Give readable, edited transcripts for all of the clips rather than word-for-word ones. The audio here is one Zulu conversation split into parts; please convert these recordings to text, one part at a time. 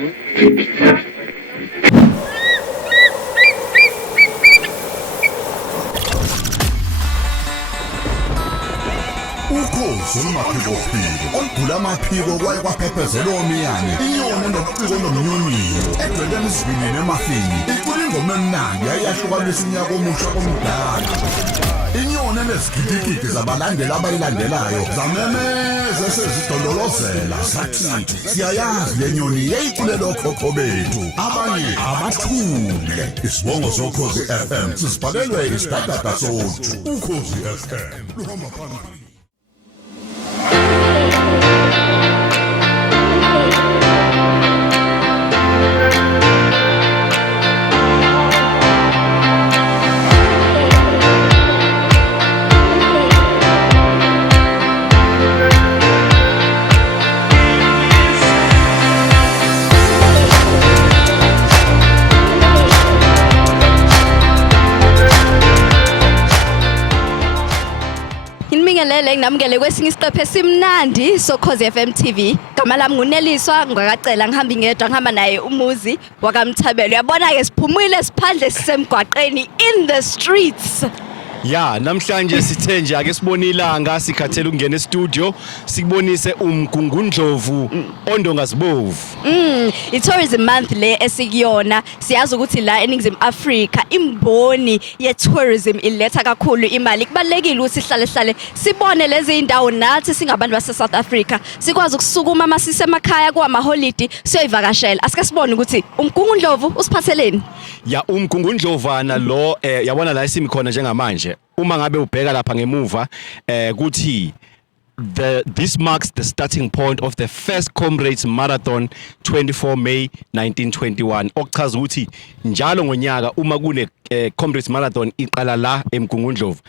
Ukhozi umaphiko olugula amaphiko kwaye kwaphephezela omiyane inyoni nobuciko nomnyunyiyo edweleni isivinini emafini icula ingoma emnandi yayahlukanisa unyaka omusha omdala inyoni enezigidigidi zabalandeli abayilandelayo zamemeza esezidololozela sathi siyayazi le nyoni yayiculela okhokho bethu abanye abathule isibongo soKhozi FM sisibhalelwe isidadada sothu Ukhozi FM luhamba phambili. Nginamukele kwesinye isiqephu esimnandi soKhozi FM TV. Gama lami nguneliswa ngakacela ngihambe ngedwa ngihamba naye umuzi wakaMthabelo. Uyabona ke siphumile siphandle sisemgwaqeni in the streets. Ya, namhlanje sithe nje ake sibone ilanga sikhathele ukungena e-studio sikubonise umgungundlovu ondongazibovu. I-tourism month le esikuyona siyazi ukuthi la eNingizimu Afrika imboni ye-tourism iletha kakhulu imali. Kubalekile ukuthi sihlale sibone lezi indawo nathi singabantu base South Africa sikwazi ukusukuma masisemakhaya kwama holidi siyoyivakashela. Asike sibone ukuthi umgungundlovu usiphatheleni. Ya, umgungundlovana lo yabona la esimikhona njengamanje. Uma ngabe ubheka lapha ngemuva kuthi this marks the starting point of the first Comrades Marathon 24 May 1921 okuchaza ukuthi njalo ngonyaka uma kune Comrades Marathon iqala la eMgungundlovu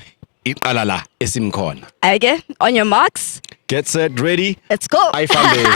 iqala la esimkhona. Okay, on your marks, get set, ready, let's go. Ayifambe.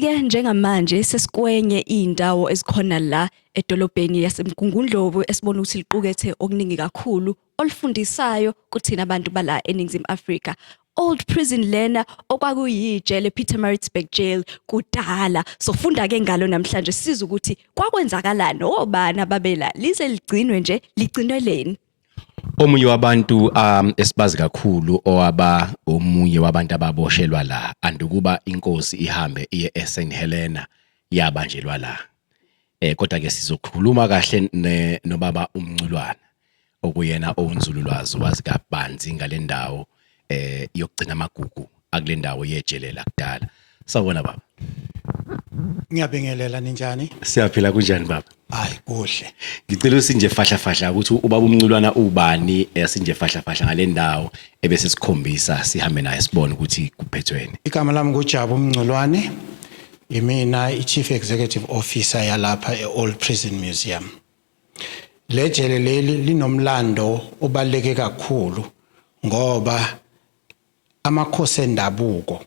Ke njengamanje sesikwenye indawo ezikhona la edolobheni yaseMgungundlovu esibona ukuthi liqukethe okuningi kakhulu olifundisayo kuthina abantu bala eNingizimu Afrika. Old prison lena okwakuyijele Pietermaritzburg jail kudala. Sofunda ke ngalo namhlanje siza ukuthi kwakwenzakalani obani ababela lize ligcinwe nje ligcineleni. Omunye wabantu esibazi kakhulu owaba omunye wabantu ababoshelwa la andukuba inkosi ihambe iye eSt Helena yabanjelwa la. Kodwa ke sizokhuluma kahle nobaba umnculwana okuyena owunzululwazi wazi kabanzi ngalendawo yokugcina amagugu akulendawo yejelela kudala. Sawubona baba. Ngiyabingelela ninjani? Siyaphila kunjani baba? Hayi kuhle. Ngicela usinje fahla ukuthi ubaba umnculwana ubani esinje fahla ngalendawo ebese sikhombisa sihambe naye sibone ukuthi kuphethweni. Igama lami nguJabu Umnculwane. Yimina iChief Executive Officer yalapha eOld Prison Museum. Le jele leli linomlando obaleke kakhulu ngoba amakhosi endabuko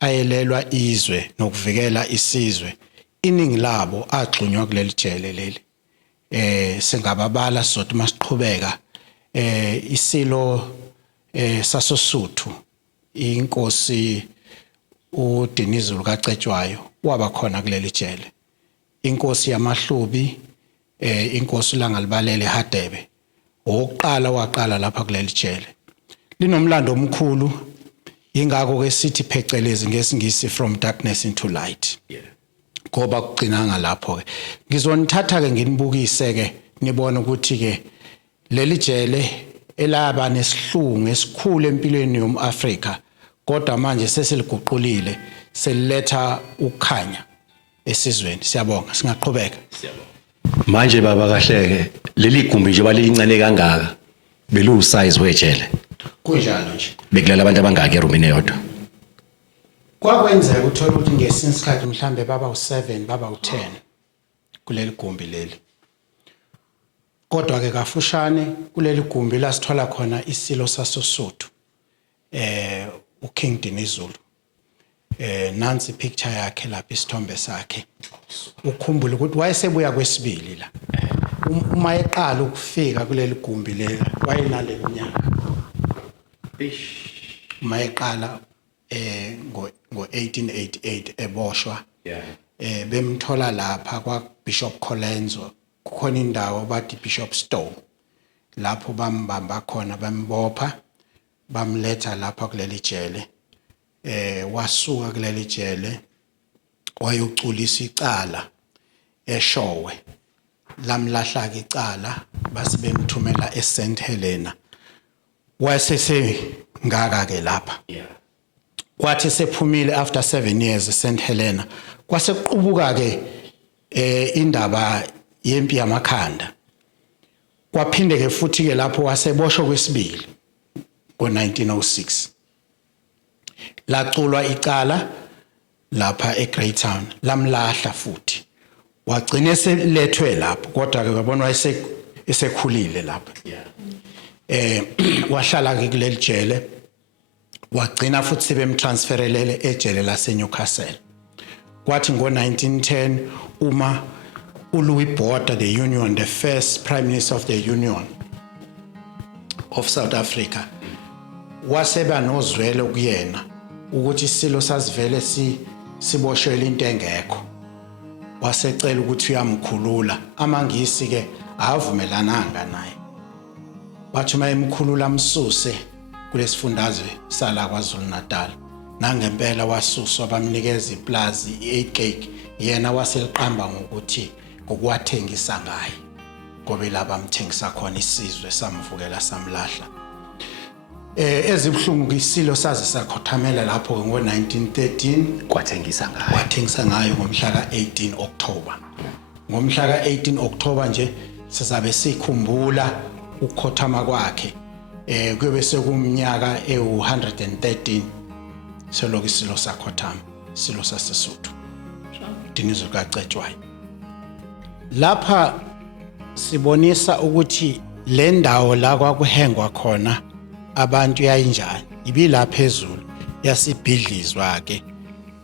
ayelelwa izwe nokuvikela isizwe iningi labo axhunywa kuleli jele leli. Singababala sothi masiqhubeka isilo sasoSuthu inkosi uDinizulu kaCetshwayo waba khona kuleli jele. Inkosi yamaHlubi inkosi uLangalibalele Hadebe oqala waqala lapha kuleli jele. Linomlando omkhulu ingakho ke sithi phecelezi ngesingisi from darkness into light. Ngoba kugcinanga lapho ke. Ngizonithatha ke nginibukise ke nibone ukuthi ke leli jele elaba nesihlungu esikhulu empilweni yomAfrika kodwa manje sesiliguqulile seliletha ukukhanya esizweni. Siyabonga singaqhubeka. Manje baba kahleke leli gumbi nje balilincane kangaka belu size wejele. Kunjalo nje. Bekulala abantu abangaka erumini eyodwa. Kwakwenzeka uthola ukuthi ngesinye isikhathi mhlambe baba u7 baba u10 kuleli gumbi leli. Kodwa ke kafushane kuleli gumbi la sithola khona isilo sasoSuthu uKing Dinizulu. Nansi picture yakhe lapha isithombe sakhe. Ukhumbule ukuthi wayesebuya kwesibili la. Uma eqala ukufika kuleli gumbi le wayenale minyaka. Uma eqala ngo1888 eboshwa. Bemthola lapha kwa Bishop Colenso. Kukhona indawo bathi Bishop Stowe. Lapho bambamba khona bambopha bamletha lapha kuleli jele. Wasuka kuleli jele wayoculisa icala eShowe. Lamlahla ke icala base bemthumela eSt Helena. Wasese ngaka ke lapha. Kwathi sephumile after 7 years eSt Helena kwase kuqubuka ke indaba yempi yamakhanda. Kwaphinde ke futhi ke lapho waseboshwa kwesibili ngo1906. Laculwa icala lapha eGreytown lamlahla futhi. Wagcina selethwe lapho kodwa ke babona esekhulile lapha. Wahlala ke kuleli jele. Wagcina futhi sebemtransferelele ejele laseNewcastle. Kwathi ngo1910 uma uLouis Botha the Union, the first Prime Minister of the Union of South Africa, waseba nozwele kuyena ukuthi isilo sasivele siboshwele into engekho. Wasecela ukuthi uyamkhulula. Amangisi ke avumelananga naye. Wathi mayemkhulula amsuse kulesifundazwe sala kwaZulu Natal. Nangempela wasuswa bamnikeza iplazi 8 cake. Yena waseliqamba ngokuthi ngokwathengisa ngaye. Ngoba laba amthengisa khona isizwe samvukela samlahla. Ezibhlungu isilo saze sakhothamela lapho ngo1913 kwathengisa ngayo ngomhlaka 18 October. Ngomhlaka 18 October nje sizabe sikhumbula ukukhothama kwakhe. Kube sekumnyaka e113 selokhu isilo sakhothama, isilo saseSuthu. Dinizulu kacetshwayo. Lapha sibonisa ukuthi lendawo la kwakuhengwa khona abantu yayinjani. Ibila phezulu yasibhidlizwa ke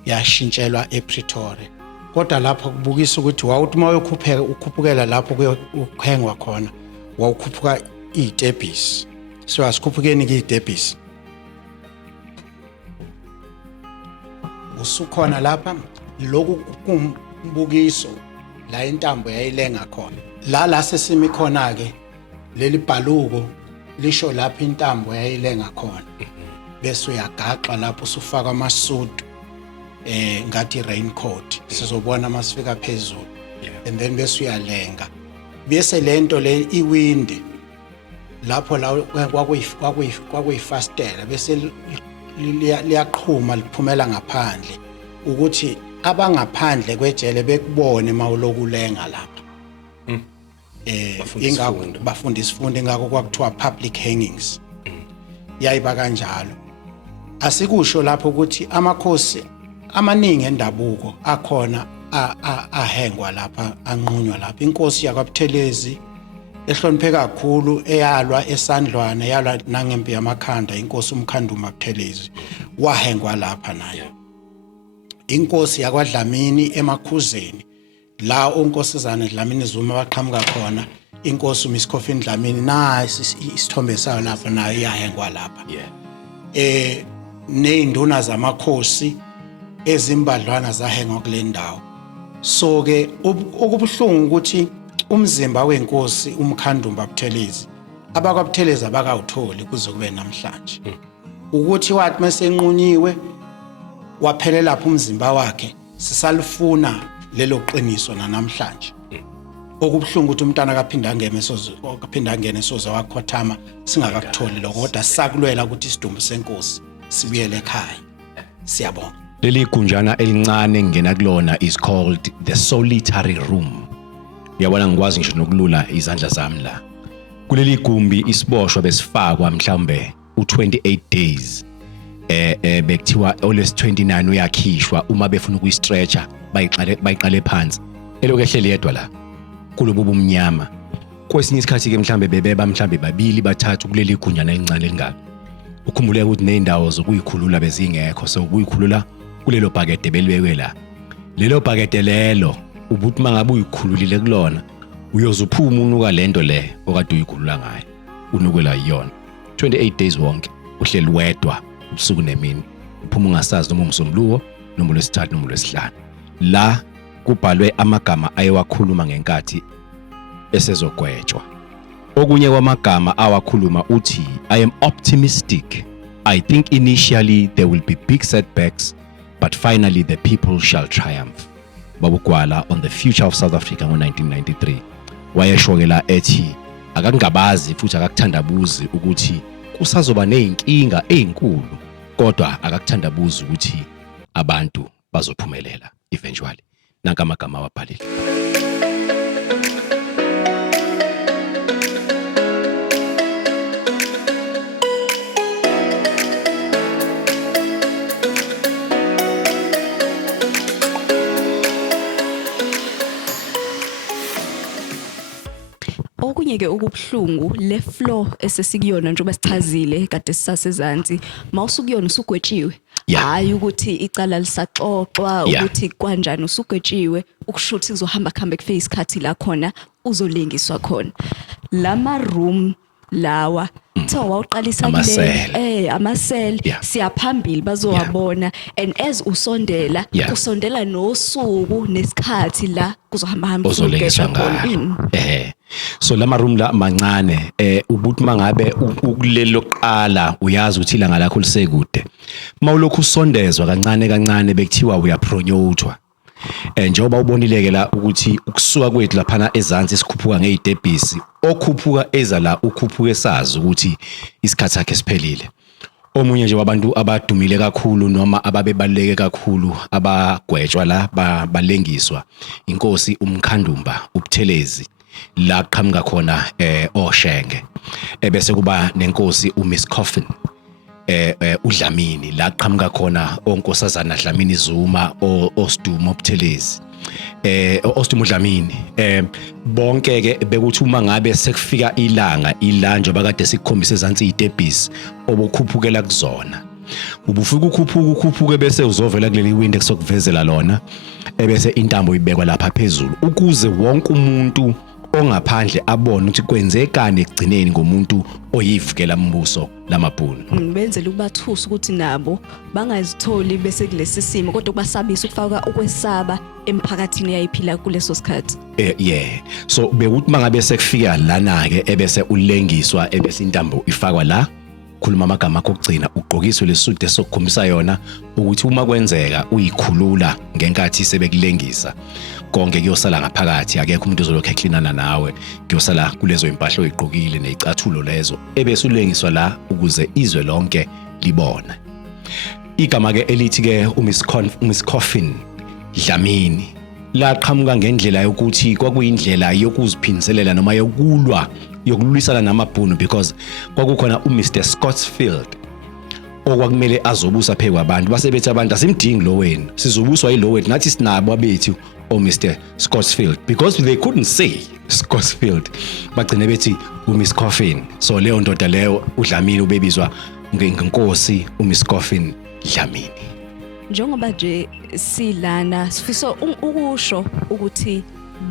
yashintshelwa ePretoria. Kodwa lapha kubukisa ukuthi wawuthi mayokupheka ukhuphukela lapho kuhengwa khona wawukhuphuka iTebhisi. So asikhuphukeni ke iTebhisi. Usukhona lapha lokhu kumbukiso la intambo yayilenga khona. La sesimi khona ke leli bhaluko lisho lapha intambo yayilenga khona. Bese uyagaxa lapho usufaka amasudu ngathi raincoat. Sizobona masifika phezulu. And then bese uyalenga. Bese lento le iwindi lapho la kwakuyifastela bese liyaqhuma liphumela ngaphandle ukuthi abangaphandle kwejele bekubone mawulokulenga lapha. Ingakho bafunda isifundo ingakho kwakuthiwa public hangings. Yayiba kanjalo. Asikusho lapho ukuthi amakhosi amaningi endabuko akhona ahengwa lapha anqunywa lapha. Inkosi yakwaButhelezi ehloniphe kakhulu eyalwa eSandlwana yalwa nangempi yamakhanda inkosi umkhanduma Buthelezi wahengwa lapha nayo. Inkosi yakwaDlamini emakhuzeni la unkosazana Dlamini Zuma baqhamuka khona. Inkosi uMiskoffin Dlamini nasi isithombe sayo lapha nayo yahengwa lapha. Neinduna zamakhosi ezimbadlwana zahengwa kule ndawo. So ke okubuhlungu ukuthi umzimba wenkosi umkhandumba Buthelezi abakwaButhelezi abakawutholi kuze kube namhlanje. Ukuthi wathi masenqunyiwe waphelela lapha umzimba wakhe sisalufuna lelo qiniso namhlanje. Okubuhlungu ukuthi umntana kaphinda angene soze wakhothama singakakutholi lokho kodwa sakulwela ukuthi isidumbu senkosi sibuyele ekhaya. Siyabonga. Leli gunjana elincane ngena kulona is called the solitary room. Uyabona ngikwazi ngisho nokulula izandla zami la. Kuleli gumbi isiboshwa besifakwa mhlambe u28 days. Bekuthiwa always 29 uyakhishwa uma befuna ukuyistretcha bayiqale phansi. Eloku ehleli yedwa la. Kulobu umnyama kwesinye isikhathi ke mhlambe bebeba mhlambe babili bathathu kuleli gunyana elincane lingaka ukhumbule ukuthi nezindawo zokuyikhulula bezingekho so ukuyikhulula kulelo bhakede belibekwe la lelo bhakede lelo ubuthi mangabe uyikhululile kulona uyozuphuma unuka lento le okade uyikhulula ngayo unukwela yiyona 28 days wonke uhleli wedwa ubusuku nemini uphuma ungasazi noma umsombuluko noma lwesithathu noma lwesihlanu la kubhalwe amagama ayewakhuluma ngenkathi esezogwetshwa okunye kwamagama awakhuluma uthi I am optimistic. I think initially there will be big setbacks but finally the people shall triumph. Babu Gwala on the future of South Africa ngo-1993 wayeshokela ethi akangabazi futhi akakuthandabuzi ukuthi kusazoba nezinkinga ezinkulu kodwa akakuthandabuzi ukuthi abantu bazophumelela eventually nanka amagama awabhalile. Okunye-ke ukubhlungu le floor esesikuyona njengoba sichazile kade sisasezansi mawusukuyona usugwetshiwe hayi ukuthi icala lisaxoxwa ukuthi kanjani usugwetshiwe ukushuthi kuzohamba khambe kufe isikhathi la khona uzolengiswa khona lama room lawa kuthiwa wawuqalisa kule amasel siyaphambili bazowabona and as usondela kusondela nosuku nesikhathi la kuzohamba uzolengiswa ngayo so lama room la mancane ubuthi mangabe ukulelo qala uyazi ukuthi ilanga lakho lisekude mawulokhu usondezwa kancane kancane bekuthiwa uyapronyotwa njengoba ubonileke la ukuthi ukusuka kwethu laphana ezansi sikhuphuka ngezidebhisi okhuphuka eza la ukhuphuke esazi ukuthi isikhathi sakhe siphelile omunye nje wabantu abadumile kakhulu noma ababebaleke kakhulu abagwetshwa la balengiswa inkosi umkhandumba ubuthelezi la qhamuka khona oshenge bese kuba nenkosi uMiss Coffin uDlamini la qhamuka khona onkosazana Dlamini Zuma oSduma obuthelezi oSduma uDlamini bonke ke bekuthi uma ngabe sekufika ilanga ilanjwa bakade sikukhombisa ezansi idebhisi obukhuphukela kuzona ubufika ukhuphuke bese uzovela kuleli window kusokuvezela lona ebese intambo ibekwa lapha phezulu ukuze wonke umuntu ongaphandle abone ukuthi kwenzekani ekugcineni ngomuntu oyivukela umbuso lamabhunu benzela ukubathusa ukuthi nabo bangazitholi bese kulesi simo kodwa kubasabisa ukufaka ukwesaba emphakathini yayiphila kuleso sikhathi so bekuthi mangabe sekufika lana ke ebese ulengiswa ebese intambo ifakwa la khuluma amagama akho okugcina ugqokiswe lesude sokukhombisa yona ukuthi uma kwenzeka uyikhulula ngenkathi sebekulengisa konke kuyosala ngaphakathi akekho umuntu ozolokho eklinana nawe kuyosala kulezo impahla oyigqokile nezicathulo lezo ebese ulengiswa la ukuze izwe lonke libona igama ke elithi ke uMiss Coffin Dlamini la qhamuka ngendlela yokuthi kwakuyindlela yokuziphiniselela noma yokulwisana namabhunu because kwakukhona uMr Scottsfield okwakumele azobusa phe kwabantu basebethi abantu asimdingi lo wenu sizobuswa yilo wethu nathi sinabo abethu Mr Scottsfield because they couldn't say Scottsfield bagcine bethi uMiss Coffin so leyo ndoda leyo uDlamini ubebizwa ngenkosi uMiss Coffin Dlamini njengoba nje silana sifisa ukusho ukuthi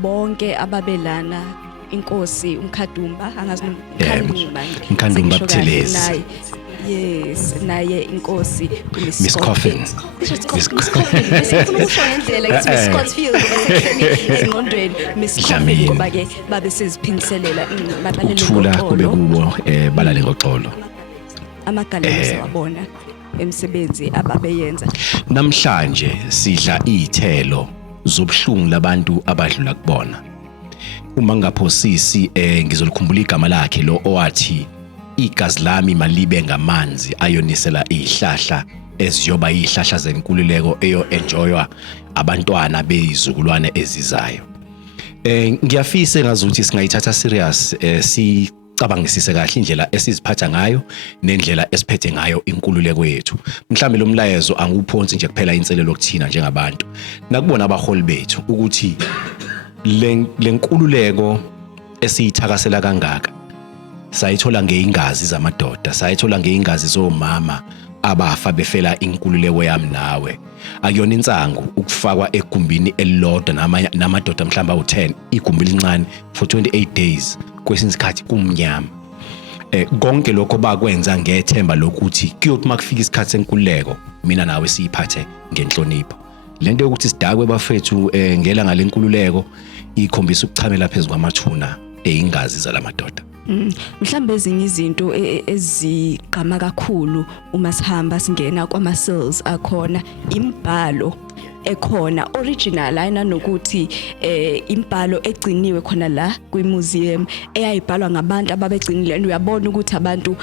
bonke ababelana inkosi umkhadumba angazi umkhadumba buthelezi yes naye inkosi Miss Coffin Miss Coffin besifuna ngendlela ukuthi Miss Scottsfield engqondweni Miss Coffin ngoba ke babe seziphiniselela babalele ngoxolo kube kubo balale ngoxolo amagalelo sawabona emsebenzi ababeyenza namhlanje sidla izithelo zobhlungu labantu abadlula kubona uma ngaphosisi ngizolikhumbula igama lakhe lo owathi igazi lami malibe ngamanzi ayonisela izihlahla eziyoba izihlahla zenkululeko enjoywa abantwana beyizukulwane ezizayo ngiyafisa ngazuthi singayithatha serious cabangisise kahle indlela esiziphatha ngayo nendlela esiphethe ngayo inkululeko yethu mhlambe lo mlayezo anguphonsi nje kuphela inselelo okuthina njengabantu nakubona abaholi bethu ukuthi lenkululeko esiyithakasela kangaka sayithola ngeingazi zamadoda, sayithola ngeingazi zomama abafa befela inkululeko yami nawe. Akuyona insangu ukufakwa egumbini elilodwa namadoda mhlamba u10 igumbi lincane for 28 days kwesinye isikhathi kumnyama. Konke lokho bakwenza ngethemba lokuthi kuyothi makufika isikhathi senkululeko mina nawe siyiphathe ngenhlonipho. Lento yokuthi sidakwe bafethu ngela ngalenkululeko ikhombisa ukuchamela phezulu kwamathuna eingazi zalamadoda. Mhlambe ezinye izinto ezigqama kakhulu uma sihamba singena kwama-cells akhona imbhalo ekhona original ayina nokuthi imbhalo egciniwe khona la kwimuseum eyayibhalwa ngabantu ababegcinile uyabona ukuthi abantu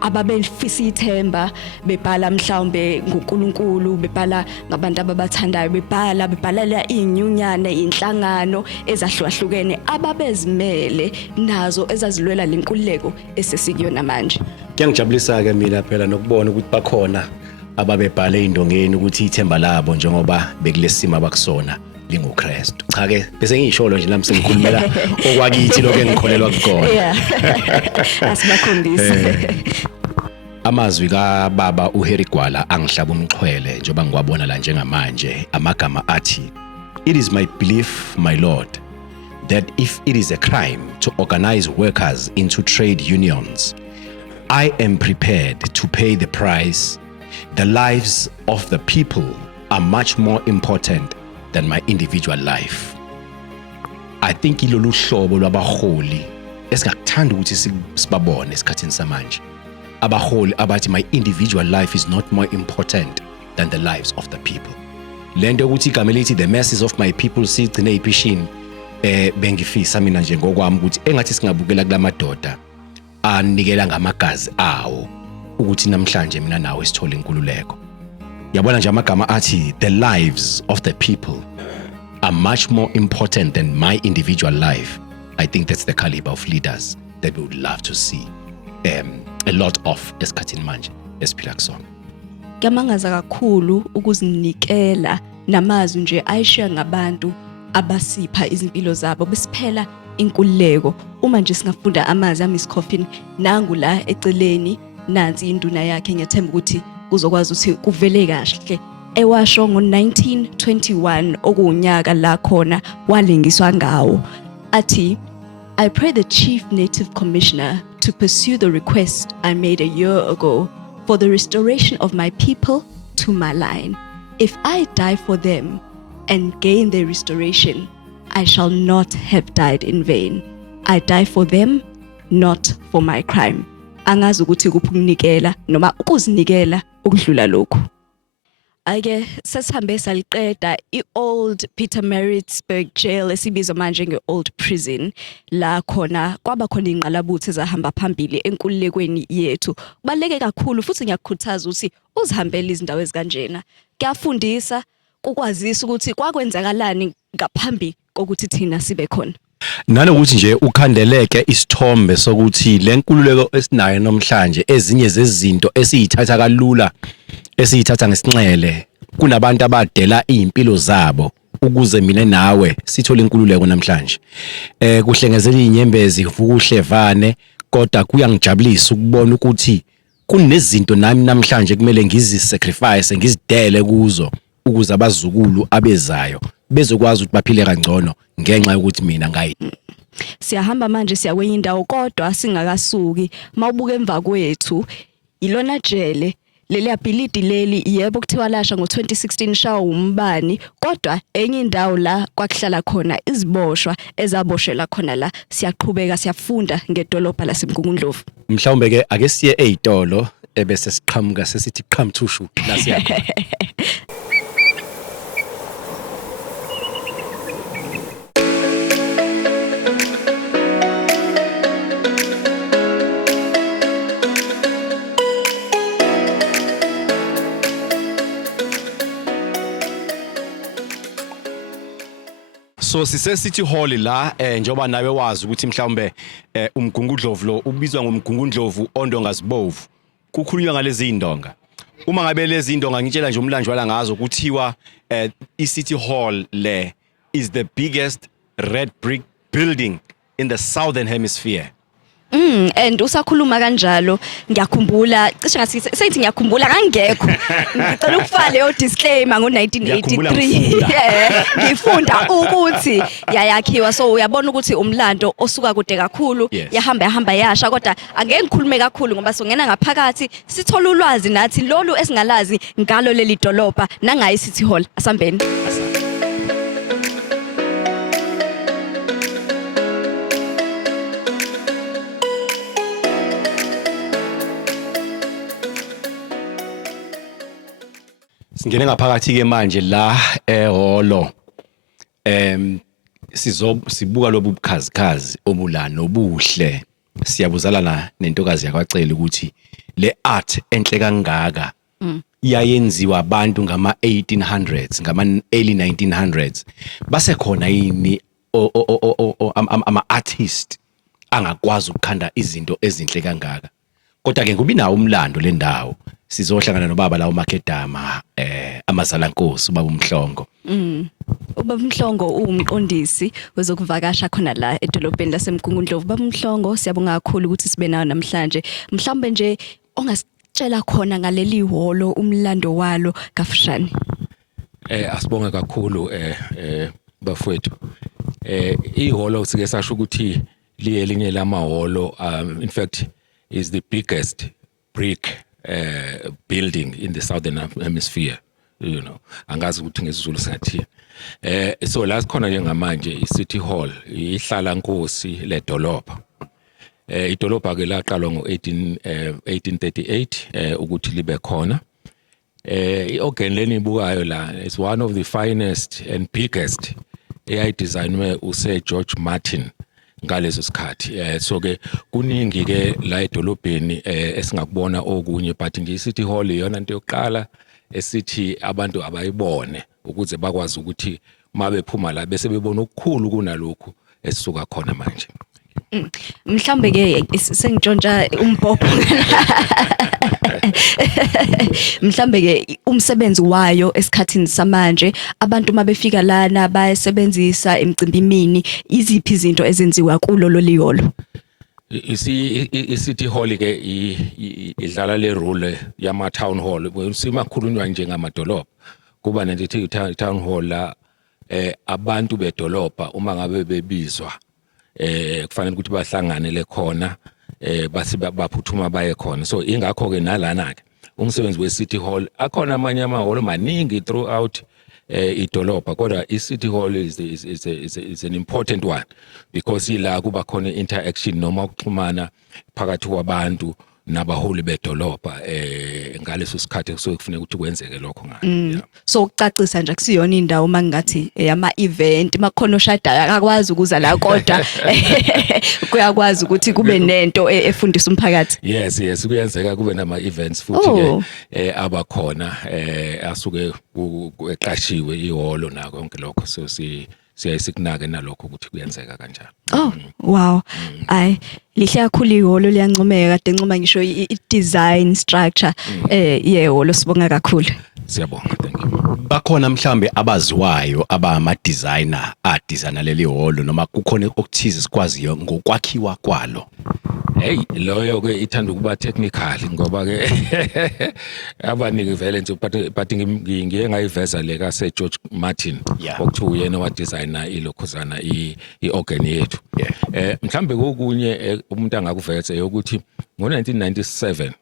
ababefisa ithemba bebhala mhlawumbe ngoNkulunkulu bebhala ngabantu ababathandayo bebhala inyunyane inhlangano ezahlukahlukene ababezimele nazo ezazilwela lenkululeko esesikuyona manje. Kuyangijabulisa ke mina phela nokubona ukuthi bakhona ababebhala indongeni ukuthi ithemba labo njengoba bekulesimo abakusona linguKristu. Cha ke bese ngisholo nje nami sengikhulumela okwakithi lokho engikholelwa kukona. Yeah. Asibakhombisa. Amazwi kaBaba uHarry Gwala angihlaba umxhwele njengoba ngiwabona la njengamanje amagama athi, "It is my belief, my Lord, that if it is a crime to organize workers into trade unions, I am prepared to pay the price. The lives of the people are much more important than my individual life." I think ilolu hlobo lwabaholi esingakuthanda ukuthi sibabone esikhathini samanje. Abaholi abathi my individual life is not more important than the lives of the people. Lento ukuthi igama elithi the masses of my people sigcine iphishini bengifisa mina nje ngokwami ukuthi engathi singabukela kulamadoda anikela ngamagazi awo ukuthi namhlanje mina nawe sithole inkululeko. Yabona nje amagama athi the lives of the people are much more important than my individual life. I think that's the caliber of leaders that we would love to see a lot of esikhathini manje esiphila kusona. Kuyamangaza kakhulu ukuzinikela namazwi nje ayishiya ngabantu abasipha izimpilo zabo besiphela inkululeko. Uma nje singafunda amazwi amiskoffin nangu la eceleni nansi induna yakhe ngethemba ukuthi uzokwazi ukuthi kuvele kahle. Ewasho ngo1921 okunyaka la khona walengiswa ngawo athi, "I pray the Chief Native Commissioner to pursue the request I made a year ago for the restoration of my people to my line. If I die for them and gain their restoration, I shall not have died in vain. I die for them, not for my crime." Angazi ukuthi kuphukunikela noma ukuzinikela ukudlula lokho. Ake sesihambe saliqeda iOld Pietermaritzburg jail esibizwa manje ngeOld Prison la khona kwaba khona inqalabutho ezahamba phambili enkululekweni yethu. Kubaleke kakhulu futhi ngiyakukhuthaza ukuthi uzihambele izindawo ezikanjena. Kuyafundisa kukwazisa ukuthi kwakwenzakalani ngaphambi kokuthi thina sibe khona. Nanokuthi nje ukhandeleke isithombe sokuthi lenkululeko esinayo namhlanje ezinye zezinto esiyithatha kalula esiyithatha ngesinxele kunabantu abadela impilo zabo ukuze mina nawe sithole inkululeko namhlanje. Kuhlengezela inyembezi vukuhlevane kodwa kuyangijabulisa ukubona ukuthi kunezinto nami namhlanje kumele ngizisacrifice ngizidele kuzo ukuze abazukulu abezayo bezokwazi ukuthi baphile kangcono ngenxa yokuthi mina ngayi. Siyahamba manje siyakwenye indawo kodwa singakasuki mawubuka emva kwethu ilona jele leli ability leli yebo kuthiwa lasha ngo2016 shawa umbani kodwa enye indawo la kwakuhlala khona iziboshwa ezaboshela khona la siyaqhubeka siyafunda ngedolobha laseMgungundlovu. Mhlawumbe ke ake siye ezitolo ebese siqhamuka sesithi qhamthushu la siyakhona. So sise City Hall la njoba nawe wazi ukuthi mhlawumbe umGungundlovu lo ubizwa ngomGungundlovu ondongazibovu kukhulunywa ngalezi indonga. Uma ngabe lezi indonga ngitshela nje umlanje wala ngazo kuthiwa iCity Hall le is the biggest red brick building in the southern hemisphere. And usakhuluma kanjalo ngiyakhumbula cishe ngathi seyithi ngiyakhumbula kangekho ngicela ukufaka leyo disclaimer ngo1983 ngifunda ukuthi yayakhiwa so uyabona ukuthi umlando osuka kude kakhulu yahamba yasha kodwa angeke ngikhulume kakhulu ngoba songena ngaphakathi sithola ulwazi nathi lolu esingalazi ngalo leli dolobha nangayi City Hall asambeni. Singene ngaphakathi ke manje la ehholo sibuka lobu bukhazikhazi obulana obuhle siyabuzalana nentokazi yakwacela ukuthi le art enhle kangaka iyayenziwa abantu ngama 1800s ngama early 1900s base khona yini ama artist angakwazi ukukhanda izinto ezinhle kangaka kodwa ke kubi nawo umlando lendawo sizohlangana nobaba la uMakedama amazalankosi ubaba umhlongo. Ubaba umhlongo uwumqondisi wezokuvakasha khona la edolobheni laseMgungundlovu. Baba umhlongo siyabonga kakhulu ukuthi sibe nayo namhlanje. Mhlawumbe nje ongasitshela khona ngaleli holo umlando walo kafushane. Asibonga kakhulu bafowethu. Iholo sike sasho ukuthi liyelinye lamaholo in fact is the biggest brick building in the southern hemisphere, you know, angazi ukuthi ngesizulu singathi so la sikhona njengamanje iCity Hall ihlala nkosi ledolobha idolobha ke laqalwa ngo1838 ukuthi libe khona iorgan lenibukayo la is one of the finest and biggest eyayidesignwe uSir George Martin ngaleso sikhathi so ke kuningi ke la edolobheni esingakubona okunye but nje iCity Hall iyona into yokuqala esithi abantu abayibone ukuze bakwazi ukuthi mabe phuma la bese bebona okukhulu kunalokho esisuka khona manje. Mhlambe ke sengitshontsha umbhobho mhlambe ke umsebenzi wayo esikhathini samanje abantu mabefika lana bayasebenzisa emcimbimini iziphi izinto ezenziwa kulo loliyolo. iCity Hall ke idlala le role yama town hall simakhulunywa njengamadolobha kuba nje town hall la abantu bedolobha uma ngabe bebizwa kufanele ukuthi bahlanganele khona basi baphuthuma baye khona so ingakho ke nalana ke umsebenzi weCity Hall akhona amanye amahholo maningi throughout idolobha kodwa iCity Hall is an important one because ila kuba khona interaction noma ukuxhumana phakathi kwabantu nabaholi bedolobha ngaleso sikhathi so kufanele ukuthi kwenzeke lokho ngayo. So ukucacisa nje akusiyona indawo mangathi ama event makhona oshadayo akakwazi ukuza la kodwa kuyakwazi ukuthi kube nento efundisa umphakathi. Yes kuyenzeka kube nama events futhi ke abakhona asuke eqashiwe ihholo nako konke lokho so siyasikunake nalokho ukuthi kuyenzeka kanjani. Oh wow ay lihle kakhulu ihholo liyancomeka kade ncoma ngisho i-design structure yehholo sibonga kakhulu. Siyabonga, thank you. Bakhona mhlambe abaziwayo abama designer designer leli holo noma kukhona okuthize sikwaziyo ngokwakhiwa kwalo. Hey loyo ke ithanda ukuba technical ngoba ke abanike vele nje but ngiye ngayiveza le ka Sir George Martin okuthi uyena wa designer ilokhuzana iorgan yethu. Mhlambe kokunye umuntu angakuveza ukuthi ngo1997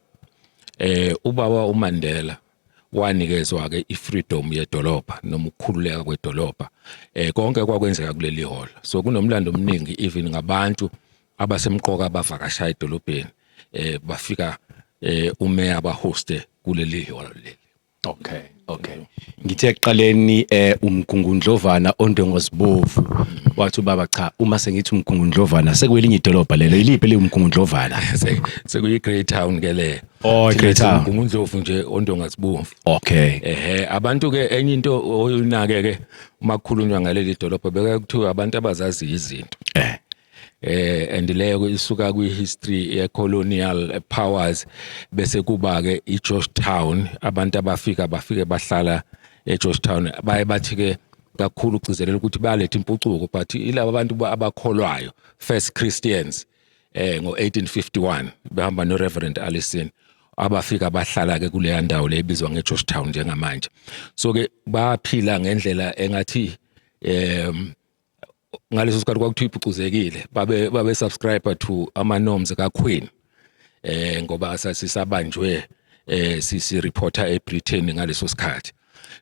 ubaba uMandela wanikezwa ke ifreedom yedolobha noma ukukhululeka kwedolobha konke kwakwenzeka kuleli hall so kunomlando omningi even ngabantu abasemqoka abavakasha edolobheni bafika umeya bahoste kuleli hall leli. Okay ngithe ekuqaleni umgungundlovana ondongosibovu wathi ubaba cha uma sengithi umgungundlovana sekwelinye idolobha lelo iliphi le umgungundlovana sekuyi Great Town ke le Great Town umgungundlovu nje ondongasibovu. Abantu ke enye into oyinake ke uma kukhulunywa ngaleli dolobha beka kuthiwa abantu abazazi izinto and leyo isuka kwi-history ye-colonial powers bese kuba ke i-Georgetown abantu abafike bahlala e-Georgetown baye bathi ke kakhulu ukugcizelela ukuthi bayaletha impucuko, but ilabo abantu abakholwayo first Christians ngo-1851 behamba no-Reverend Allison abafika bahlala ke kuleya ndawo le ebizwa ngeGeorgetown njengamanje. So ke baphila ngendlela engathi ngaleso sikhathi kwakuthiwa iphucuzekile, babe subscribe to ama-norms kaQueen ngoba sasisabanjwe sisi reporter eBritain ngaleso sikhathi.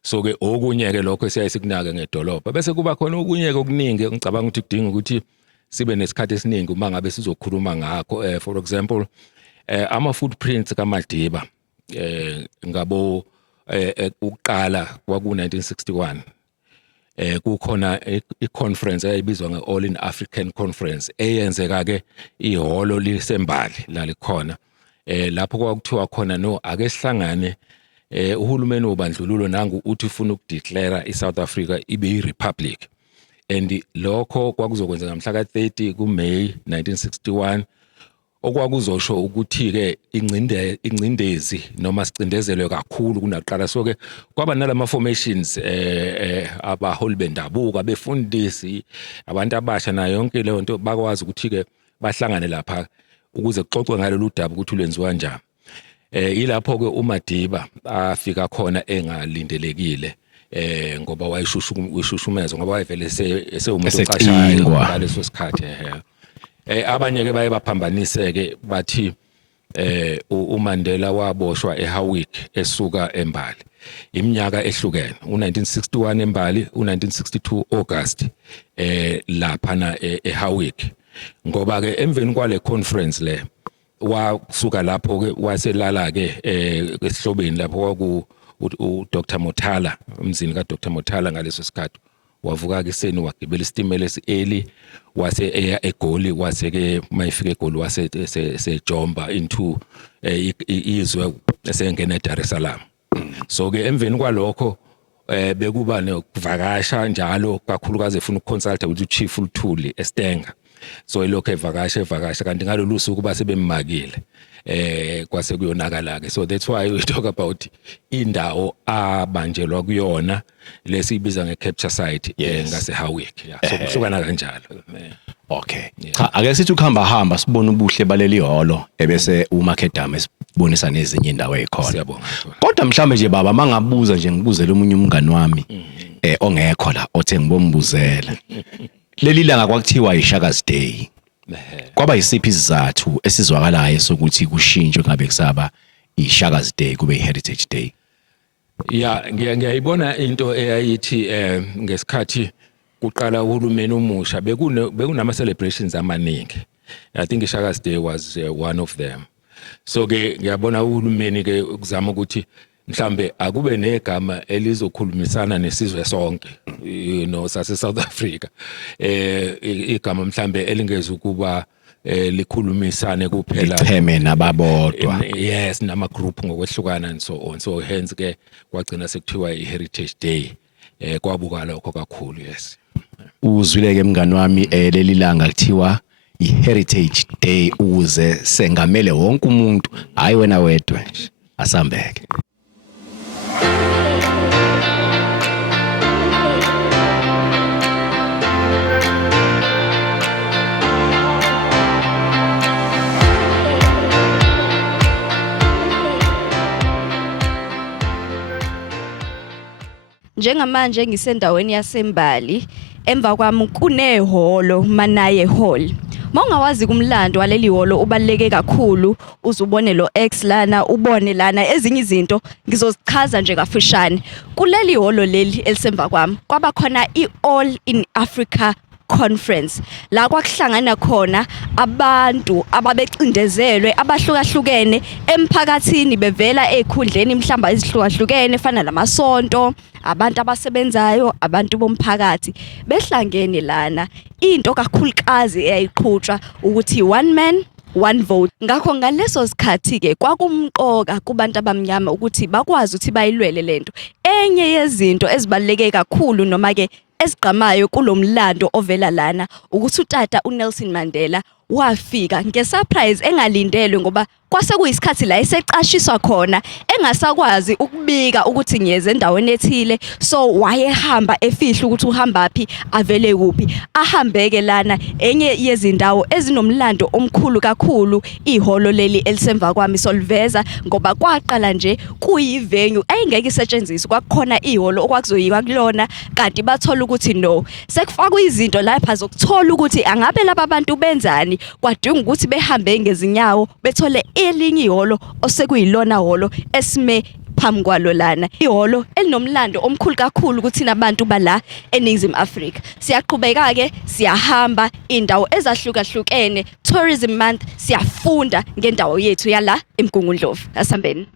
So ke okunye ke lokho siyayikunaka ngedolobha, bese kuba khona okunye okuningi ngicabanga ukuthi kudinga ukuthi sibe nesikhathi esiningi uma ngabe sizokhuluma ngakho. For example, ama footprints kaMadiba ngabo uqala kwaku 1961 kukhona i-conference eyayibizwa nge-All in African Conference eyenzeka ke ihholo lisembali la likhona lapho kwakuthiwa khona no ake sihlangane uhulumeni wobandlululo nangu uthi ufuna ukudeclare iSouth Africa ibe iRepublic, and lokho kwakuzokwenza ngamhla ka-30 kuMay 1961 okwakuzosho ukuthi ke ingcindezi noma sicindezelwe kakhulu kunaqala. So ke kwaba nalama formations abaholi bendabuko, abefundisi, abantu abasha na yonke leyo nto bakwazi ukuthi ke bahlangane lapha ukuze kuxoxwe ngalolu daba ukuthi lwenziwa kanjani. Ilapho ke uMadiba afika khona engalindelekile ngoba wayishushumeza ngoba wayevele esewumuntu ocashayo ngaleso sikhathi. Abanye ke baye baphambaniseke bathi uMandela waboshwa eHowick esuka eMbali iminyaka ehlukene, u1961 eMbali, u1962 August lapha na eHowick, ngoba ke emveni kwale conference le wasuka lapho ke waselala ke esihlobeni lapho kwaku uDr Mothala, umzini kaDr Mothala ngaleso sikhathi. Wavuka ke seni wagibela isitimela esi-early wase eya eGoli, wase ke mayifika eGoli wase sejomba into izwe esengena eDar es Salaam. So ke emveni kwalokho bekuba nokuvakasha njalo kakhulukazi efuna ukuconsulta with uChief uLthuli eStenga. So ilokho evakasha kanti ngalolu suku basebemmakile kwase kuyonakala ke. So that's why we talk about indawo abanjelwa kuyona lesibiza nge-capture site ngaseHowick. So kuhlukana kanjalo. Okay. Cha ake sithi ukuhamba hamba sibone ubuhle baleli holo ebese uMakedama esibonisa nezinye indawo ezikhona. Siyabonga. Kodwa mhlambe nje baba mangabuza nje ngibuzele umunye umngani wami ongekho la othe ngibombuzela. Leli langa kwakuthiwa iShaka's Day. Kwaba yisiphi isizathu esizwakalayo sokuthi kushintshwe ngabe kusaba iShaka's Day kube iHeritage Day? Ngiyayibona into eyayithi ngesikhathi kuqala uhulumeni umusha bekunama celebrations amaningi. I think iShaka's Day was one of them. So ke ngiyabona uhulumeni ke ukuzama ukuthi mhlambe akube negama elizokhulumisana nesizwe sonke sase South Africa, igama mhlambe elingeze ukuba likhulumisane kuphela icheme nababodwa, yes, nama group ngokwehlukana and so on. So hence ke kwagcina sekuthiwa iHeritage Day kwabuka lokho kakhulu. Yes, uzwile ke mngani wami leli langa kuthiwa iHeritage Day ukuze sengamele wonke umuntu, hayi wena wedwa nje. Asambeke. Njengamanje ngisendaweni yaseMbali, emva kwami kunehholo Manaye Hall. Mongawazi kumlando waleli holo ubaleke kakhulu, uzubone lo X lana, ubone lana ezinye izinto ngizozichaza nje kafishane. Kuleli holo leli elisemva kwami kwaba khona iAll in Africa Conference la kwakuhlangana khona abantu ababecindezelwe abahlukahlukene emphakathini bevela ezikhundleni mhlamba ezihlukahlukene efana namasonto, abantu abasebenzayo, abantu bomphakathi behlangene lana. Into kakhulukazi eyayiqhutshwa ukuthi one man one vote. Ngakho ngaleso sikhathi ke kwakumqoka kubantu abamnyama ukuthi bakwazi ukuthi bayilwele lento. Enye yezinto ezibaleke kakhulu noma ke esigqamayo kulomlando ovela lana ukuthi utata uNelson Mandela wafika ngesurprise engalindelwe ngoba kwase kuyisikhathi la esecashiswa khona engasakwazi ukubika ukuthi ngiyeze endaweni ethile, so wayehamba efihla ukuthi uhambapi avele kuphi. Ahambeke lana enye yezindawo ezinomlando omkhulu kakhulu, iholo leli elisemva kwami solveza, ngoba kwaqala nje kuyivenue ayingeke isetshenziswe, kwakukhona iholo okwakuzoyikwa kulona, kanti bathola ukuthi no, sekufakwa izinto lapha zokuthola ukuthi angabe laba bantu benzani, kwadinga ukuthi behambe ngezinyawo bethole elinye iholo osekuyilona holo esime phambi kwalo lana, iholo elinomlando omkhulu kakhulu kuthina abantu bala eNingizimu Afrika. Siyaqhubeka ke siyahamba indawo ezahlukahlukene, tourism month, siyafunda ngendawo yethu yala eMgungundlovu. Asambeni.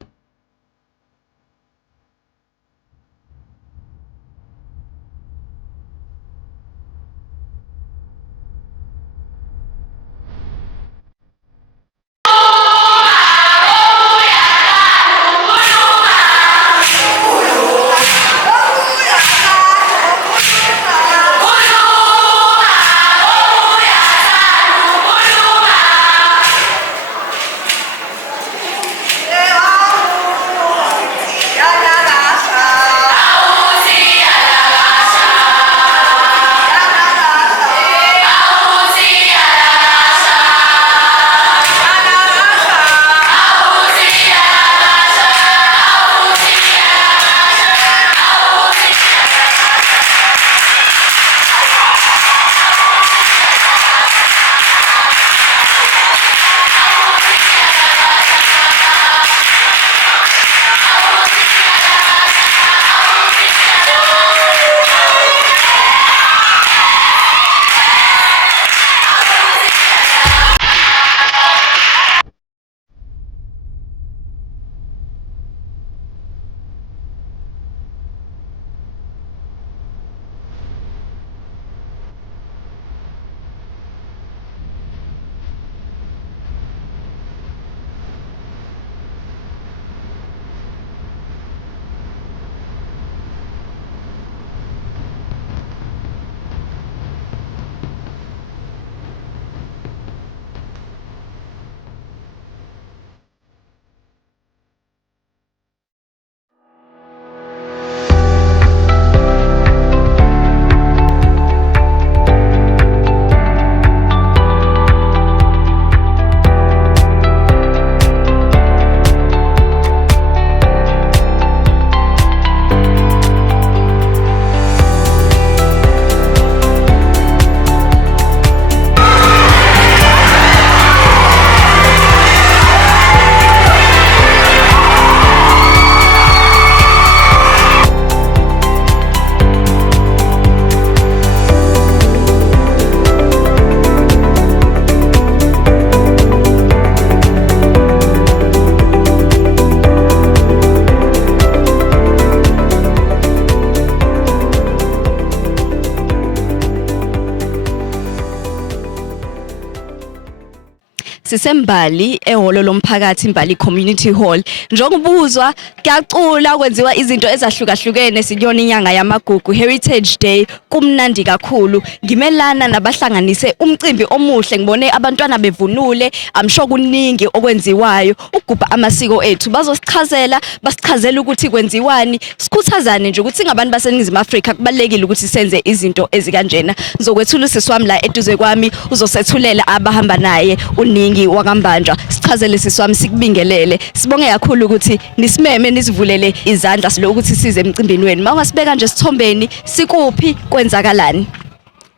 Sisembali eholo lomphakathi Mbali Community Hall. Njengobuzwa kuyacula kwenziwa izinto ezahlukahlukene, siyona inyanga yamagugu Heritage Day, kumnandi kakhulu. Ngimelana nabahlanganise umcimbi omuhle, ngibone abantwana bevunule, amsho kuningi okwenziwayo ukugubha amasiko ethu. Bazosichazela, basichazela ukuthi kwenziwani, sikhuthazane nje ukuthi ngabantu baseNingizimu Afrika kubalekile ukuthi senze izinto ezikanjena. Ngizokwethula usisi la eduze kwami uzosethulela abahamba naye uningi wakambanja. Sichazele sisi wami, sikubingelele. Sibonge kakhulu ukuthi nisimeme nisivulele izandla silo ukuthi size emcimbini wenu. Mawungasibeka nje sithombeni, sikuphi kwenzakalani?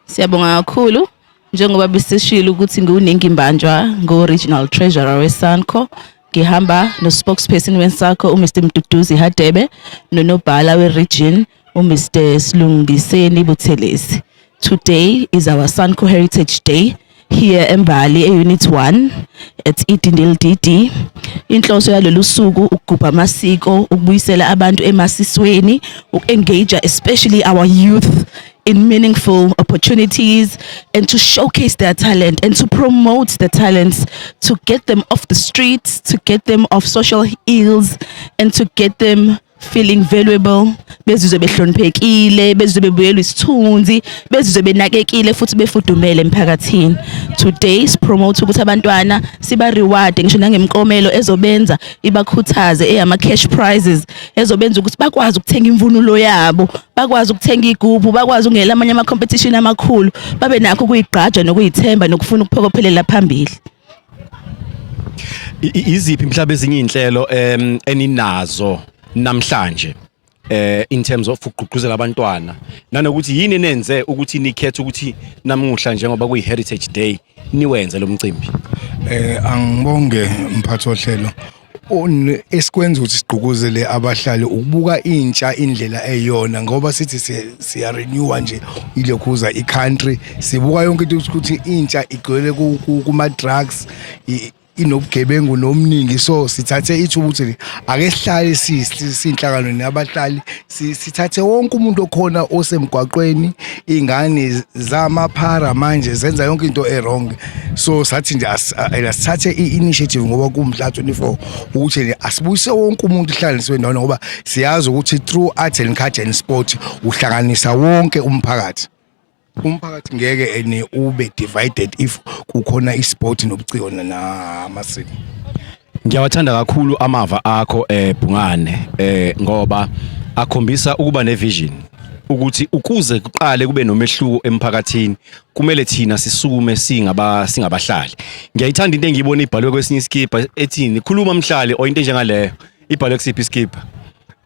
Siyabonga kakhulu njengoba bisishilo ukuthi nguningi imbanjwa ngo-Regional Treasurer weSANCO. Ngihamba no-spokesperson weSANCO uMr Mduduzi Hadebe nonobhala we-region uMr Silungiseni Buthelezi. Today is our SANCO Heritage Day here eMbali Unit 1 at eThe. Inhloso yalolu suku ukugubha amasiko, ukubuyisela abantu emasisweni, engage especially our youth in meaningful opportunities and to showcase their talent and to promote the talents, to get them off the streets, to get them off social ills and to get them feeling valuable, bezizwe behloniphekile, bezizwe bebuyelwa isithunzi, bezizwe benakekile futhi befudumele emphakathini. Today promote ukuthi abantwana siba reward ngisho nangemkomelo ezobenza ibakhuthaze eyama cash prizes ezobenza ukuthi bakwazi ukuthenga imvunulo yabo, bakwazi ukuthenga igubhu, bakwazi ungela amanye ama competition amakhulu, babe nakho ukuyigqaja nokuyithemba nokufuna ukuphokophelela phambili. Iziphi mhlawumbe ezinye inhlelo eninazo namhlanje in terms of ukugqugquzela abantwana nanokuthi yini nenze ukuthi nikhethe ukuthi namuhla njengoba kuyi Heritage Day niwenze lo mcimbi? Angibonge mphathi ohlelo esikwenza ukuthi sigqugquzele abahlali ukubuka intsha indlela eyona ngoba sithi siya renew nje ilokhuza i-country, sibuka yonke into ukuthi intsha igcwele kuma drugs inobugebengu nomningi, so sithathe ithuba ukuthi ake sihlale sinhlangano nabahlali, sithathe wonke umuntu okhona osemgwaqweni, ingane zamaphara manje zenza yonke into wrong, so sathi nje asithathe i-initiative ngoba kumhla 24 ukuthi asibuyise wonke umuntu ihlanganiswe ndawonye ngoba siyazi ukuthi through art and culture and sport uhlanganisa wonke umphakathi. Umphakathi ngeke ube divided if kukhona isport nobuciko namasiko. Ngiyawathanda kakhulu amava akho Bhungane ngoba akhombisa ukuba nevision ukuthi ukuze kuqale kube nomehluko emphakathini kumele thina sisukume singabahlali. Ngiyayithanda into engiyibona ibhalwe kwesinye iskipha ethini khuluma mhlali o into njengaleyo ibhalwe kusiphi iskipha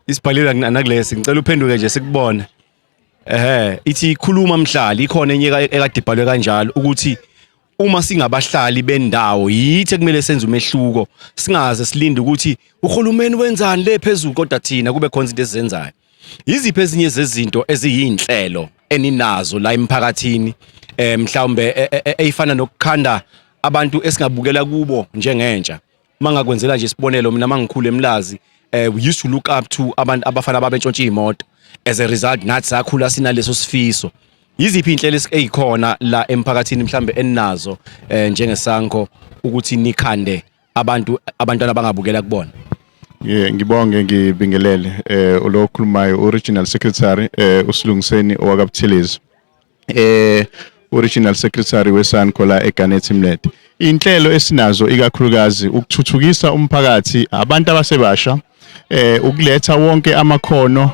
isibhalile nakulesi ngicela uphenduke nje sikubone. Ithi khuluma mhlali ikhona enye ekade ibhalwe kanjalo ukuthi uma singabahlali bendawo yithi kumele senze umehluko, singaze silinde ukuthi uhulumeni wenzani le phezulu kodwa thina kube khona izinto ezizenzayo. Yiziphi ezinye zezinto eziyinhlelo eninazo la emphakathini mhlawumbe eyifana nokukhanda abantu esingabukela kubo njengentsha? Mangakwenzela nje isibonelo, mina mangikhule eMlazi we used to look up to abantu abafana babentshontsha imoto. As a result nathi sakhula sinaleso sifiso. Yiziphi inhlelo ezikhona la emphakathini mhlambe eninazo njengesanko ukuthi nikhande abantwana abangabukela kubona? Ngibonge ngibingelele olokhulumayo original secretary usilungiseni owakabuthelezi original secretary wesanko la eGanethi Mlete. Inhlelo esinazo ikakhulukazi ukuthuthukisa umphakathi, abantu abasebasha ukuletha wonke amakhono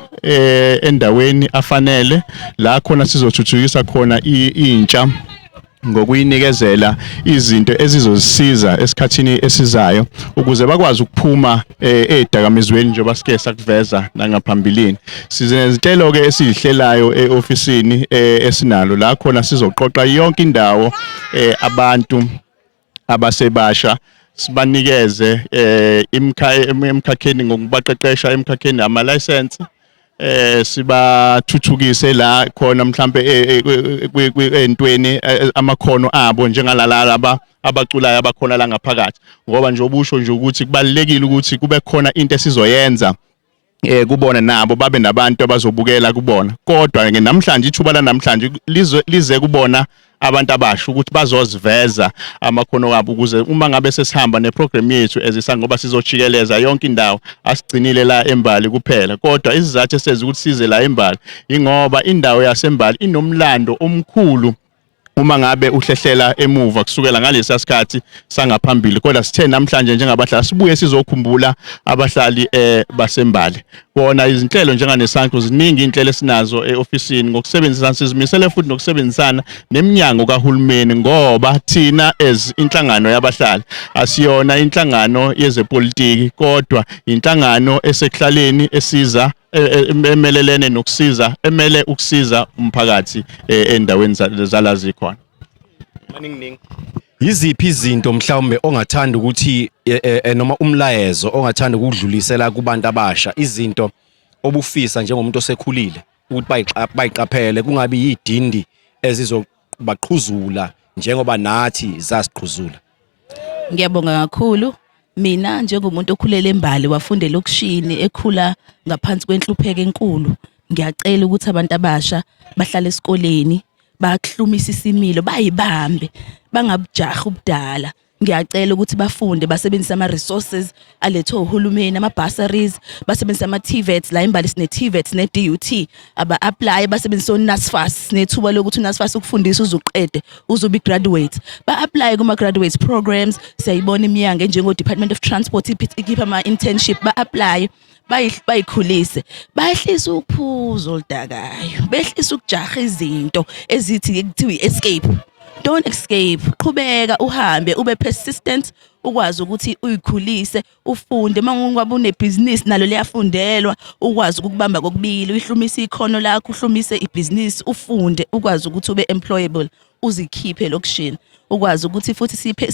endaweni afanele la khona sizothuthukisa khona intsha ngokuyinikezela izinto ezizosiza esikhathini esizayo ukuze bakwazi ukuphuma edakamizweni njengoba sike sakuveza nangaphambilini. Sizinhlelo ke esihlelayo eofisini esinalo la khona sizoqoqa yonke indawo abantu abasebasha sibanikeze emkhakheni ngokubaqeqesha emkhakheni ama license sibathuthukise la khona mhlambe entweni amakhono abo njengalalaba abaculayo abakhona la ngaphakathi, ngoba nje obusho nje ukuthi kubalekile ukuthi kube khona into esizoyenza kubona nabo babe nabantu abazobukela kubona, kodwa namhlanje ithuba la namhlanje lize kubona abantu abasha ukuthi bazoziveza amakhono wabo ukuze uma ngabe sesihamba neprogram yethu ezisangoba sizojikeleza yonke indawo asigcinile la eMbali kuphela, kodwa isizathu esenza ukuthi size la eMbali ingoba indawo yaseMbali inomlando omkhulu uma ngabe uhlehlela emuva kusukela ngalesi sikhathi sangaphambili, kodwa sithe namhlanje njengabahlali sibuye sizokhumbula abahlali baseMbali. Bona izinhlelo njenganesanko ziningi inhlelo esinazo eofisini ngokusebenzisana, sizimisele futhi nokusebenzisana neminyango kahulumeni ngoba thina as inhlangano yabahlali asiyona inhlangano yezepolitiki kodwa inhlangano esekhlaleni esiza emelelene nokusiza emele ukusiza umphakathi endaweni zalazi khona. Maningi yiziphi izinto mhlawumbe ongathanda ukuthi noma umlayezo ongathanda ukudlulisela kubantu abasha, izinto obufisa njengomuntu osekhulile ukuthi bayiqaphele kungabi yidindi ezizobaqhuzula njengoba nathi zasiqhuzula? Ngiyabonga kakhulu. Mina njengomuntu okhulele eMbali wafunde lokishini ekhula ngaphansi kwenhlupheko enkulu, ngiyacela ukuthi abantu abasha bahlale esikoleni, bakhlumise isimilo, bayibambe, bangabujaha ubudala. ngiyacela ukuthi bafunde basebenzise ama resources alethwe uhulumeni, ama bursaries, basebenzise ama TVETs, la imbali sine TVETs ne DUT, aba apply basebenzise uNSFAS nethuba lokuthi uNSFAS ukufundisa uzuqede uzobe graduate. Ba apply kuma graduates programs, siyayibona iminyango njengo Department of Transport ikhipha ama internship, ba apply bayikhulise, bayehlisa uphuzo oludakayo, behlisa ukujaha izinto ezithi kuthiwa escape. Don't escape, qhubeka uhambe ube persistent, ukwazi ukuthi uyikhulise, ufunde mangaba unebusiness nalo liyafundelwa, ukwazi ukubamba kokubili, uhlumise ikhono lakho, uhlumise ibusiness, ufunde ukwazi ukuthi ube employable, uzikhiphe lokishini, ukwazi ukuthi futhi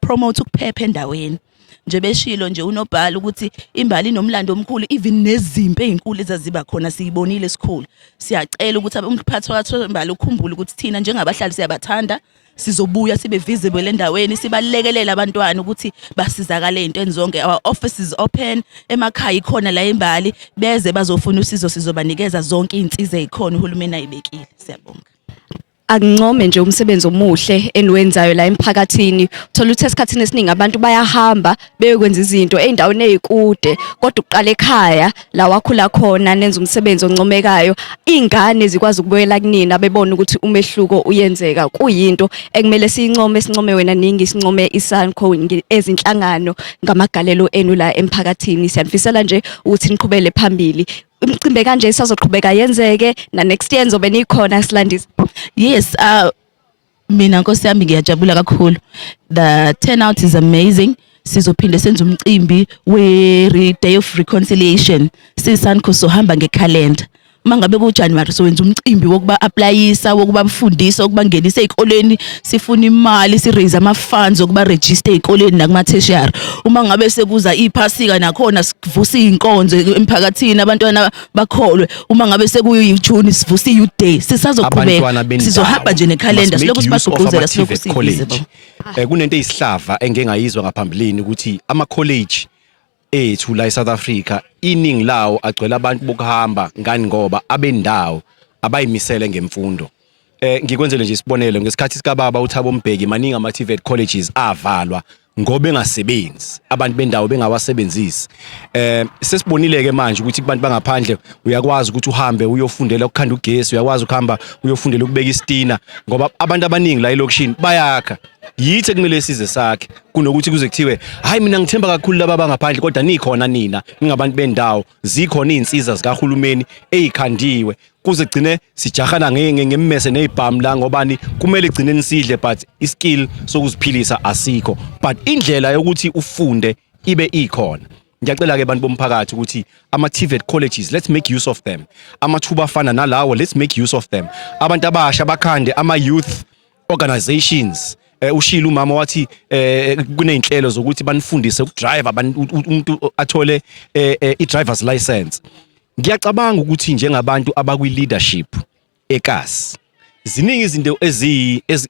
promote ukuphepha endaweni. Nje beshilo nje unobhala ukuthi imbali inomlando omkhulu, even nezimpi ezinkulu ezaziba khona siyibonile esikhulu. Siyacela ukuthi umphathi wathembala ukukhumbula ukuthi thina njengabahlali siyabathanda, sizobuya sibe visible endaweni, sibalekelela abantwana ukuthi basizakale into enzonke. Our offices open, emakhaya ikhona la imbali, beze bazofuna usizo, sizobanikeza zonke izinsiza ezikhona uhulumeni ayibekile. Siyabonga. Akuncome nje umsebenzi omuhle eniwenzayo la emphakathini. Uthola ukuthi esikhathini esiningi abantu bayahamba beyokwenza izinto eindaweni ezikude, kodwa uqala ekhaya la wakhula khona nenza umsebenzi oncomekayo. Ingane zikwazi ukubuyela kunina bebona ukuthi umehluko uyenzeka. Kuyinto ekumele sincome wena ningi, sincome iSANCO ezinhlangano ngamagalelo enu la emphakathini. Siyanifisela nje ukuthi niqhubele phambili. Umcimbi kanje isazoqhubeka yenzeke na next year nzobe nikhona silandisa. Yes, mina Nkosi yami ngiyajabula kakhulu. The turnout is amazing. Sizophinde senze umcimbi we Day of Reconciliation. SANCO sohamba ngecalendar. Mangabe ku January so wenza umcimbi wokuba applyisa, wokuba bafundisa, wokuba ngenisa ezikoleni, sifuna imali, si raise ama funds ukuba register ezikoleni nakuma tertiary. Uma ngabe sekuza iphasika nakhona sivusa inkonzo emphakathini abantwana bakholwe. Uma ngabe sekuyi June sivusa youth day. Sisazoqhubeka, sizohamba nje necalendar silokhu sibagqugquzela silokhu sivisible. Kunento eyisihlava engengayizwa ngaphambilini ukuthi ama college ethu la eSouth Africa iningi lawo agcwele abantu bokuhamba ngani ngoba abendawo abayimisele ngemfundo. Ngikwenzele nje isibonelo ngesikhathi sikababa uThabo Mbeki maningi ama TVET colleges avalwa ngoba engasebenzi, abantu bendawo bengawasebenzisi. Sesibonile ke manje ukuthi kubantu bangaphandle uyakwazi ukuthi uhambe uyofundela ukukhanda ugesi, uyakwazi ukuhamba uyofundela ukubeka isitina ngoba abantu abaningi la elokishini bayakha. Yithi kumele size sakhe kunokuthi kuze kuthiwe hayi mina ngithemba kakhulu laba bangaphandle kodwa nikhona nina ningabantu bendawo, zikhona izinsiza zikahulumeni ezikhandiwe kuze gcine sijahana ngemmese nezibhamu la ngobani kumele igcine nisidle but iskill sokuziphilisa asikho, but indlela yokuthi ufunde ibe ikhona. Ngiyacela ke abantu bomphakathi ukuthi ama TVET colleges let's make use of them, amathuba afana nalawo let's make use of them. Abantu abasha bakhande ama youth organizations. Ushilo umama wathi kuneyinhlelo zokuthi banifundise ukudrive umuntu athole i-driver's license. Ngiyacabanga ukuthi njengabantu abakwi leadership ekasi ziningi izinto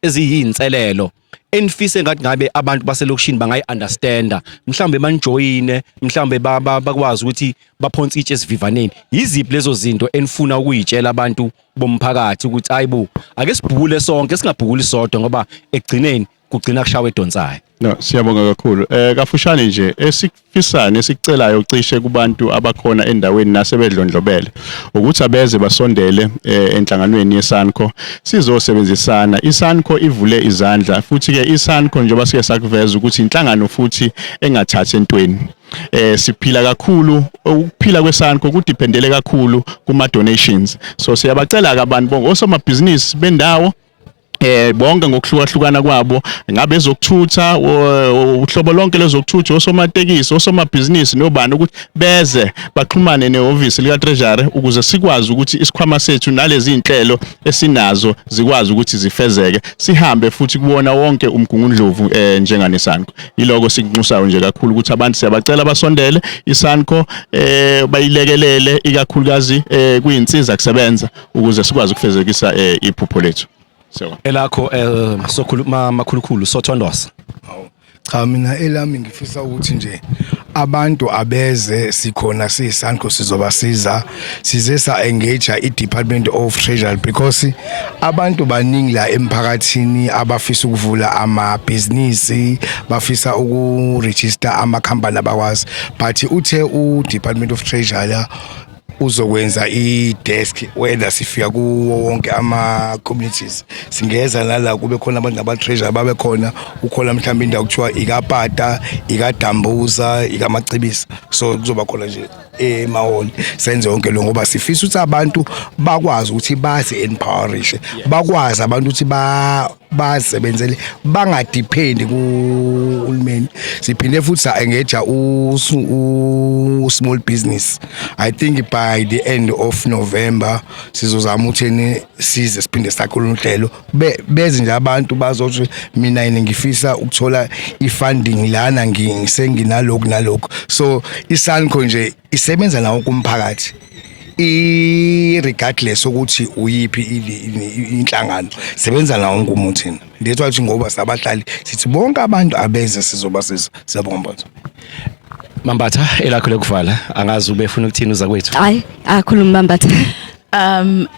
eziyinselelo enfise ngathi ngabe abantu baselokishini bangayi-understanda, mhlambe banijoyine, mhlambe bakwazi ukuthi baphonse itshe esivivaneni. Yiziphi lezo zinto enifuna ukuyitshela abantu bomphakathi ukuthi hayibo ake sibhukule sonke singabhukuli sodwa ngoba ekugcineni kugcina kushawe edonsayo? No, siyabonga kakhulu. Kafushane nje esikufisana esicelayo ucishe kubantu abakhona endaweni nasebedlondlobele ukuthi abeze basondele enhlanganweni yeSANCO sizosebenzisana. iSANCO ivule izandla futhi ke iSANCO njengoba sike sakuveza ukuthi inhlangano futhi engathathi entweni. Siphila kakhulu, ukuphila kweSANCO kudependele kakhulu kuma donations. So siyabacela ke abantu bonke osomabhizinisi bendawo bonke ngokuhlukahlukana kwabo, ngabe ezokuthutha uhlobo lonke lezokuthutha, osomatekisi, osomabhizinisi nobani, ukuthi beze baxhumane nehhovisi lika treasury ukuze sikwazi ukuthi isikhwama sethu nalezi inhlelo esinazo zikwazi ukuthi zifezeke, sihambe futhi kubona wonke umgungundlovu njengane SANCO. Yiloko sikunxusayo nje kakhulu ukuthi abantu siyabacela basondele iSANCO bayilekelele ikakhulukazi kuyinsiza kusebenza ukuze sikwazi ukufezekisa iphupho lethu. Elakho sokhuluma makhulukhulu Sothondosa. Cha mina elami ngifisa ukuthi nje abantu abeze sikhona siyisanko sizobasiza size sa engage iDepartment of Treasury because abantu baningi la emphakathini abafisa ukuvula ama-business bafisa ukuregister ama-company abakwazi but uthe uDepartment of Treasury uzokwenza i-desk whether sifika kuwo wonke ama-communities singeza nala kube khona abantu aba-treasurer babe khona ukhona mhlawumbe indawo kuthiwa ikapata ikadambuza ikamacibisa so kuzoba khona nje emahholi senze yonke lo ngoba sifisa ukuthi abantu bakwazi ukuthi bazi-empowerishe bakwazi abantu ukuthi basebenzele bangadepend kuhulumeni siphinde futhi sa-engage u-small business. I think by the end of November sizozama ukutheni size siphinde sakhulula uhlelo beze nje abantu bazothi mina ngifisa ukuthola i-funding lana ngisenginalokho nalokho so isanko nje isebenza nawo kumphakathi regardless ukuthi uyiphi inhlangano sebenza nawo wonke umuntu thina ndethu athi ngoba sabahlali sithi bonke abantu abeze sizobasiza siyabonga mbatha Mambatha elakho lokuvala angazi ubefuna ukuthini uza kwethu hayi akhuluma Mambatha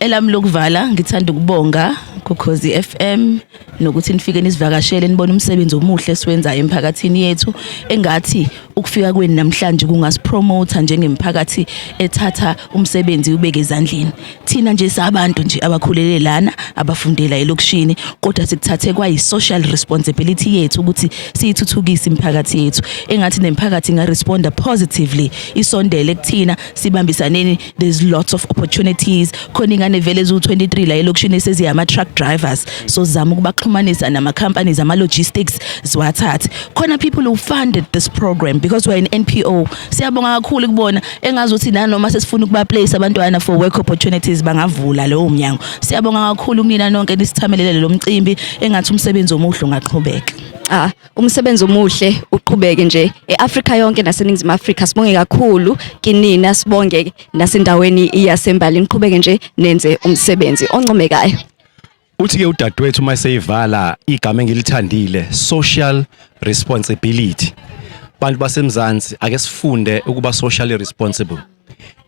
elami lokuvala ngithanda ukubonga Ukhozi FM nokuthi nifike nisivakashele nibone umsebenzi omuhle esiwenzayo emphakathini yethu engathi ukufika kweni namhlanje kungasipromote njengemphakathi ethatha umsebenzi ubeke ezandleni thina nje sabantu nje abakhulele lana abafundela elokishini kodwa sikuthathe kwayi social responsibility yethu ukuthi siyithuthukise imphakathi yethu engathi nemphakathi ingaresponda positively isondele kuthina sibambisaneni there's lots of opportunities khona ingane vele ezu23 la elokishini esizi ama truck drivers so zama ukubaxhumanisa nama companies ama logistics ziwathathe khona people who funded this program because we're an NPO siyabonga kakhulu kubona engazi ukuthi nanoma sesifuna ukuba place abantwana for work opportunities bangavula lo umnyango siyabonga kakhulu kunina nonke nisithamelele lo mcimbi engathi umsebenzi omuhle ungaqhubeka umsebenzi omuhle uqhubeke nje eAfrika yonke naseNingizimu Afrika sibonge kakhulu kinina sibonge nasendaweni iyasembali niqhubeke nje nenze umsebenzi oncomekayo uthi ke udadewethu mayeseyivala igama engilithandile social responsibility bantu basemzansi ake sifunde ukuba socially responsible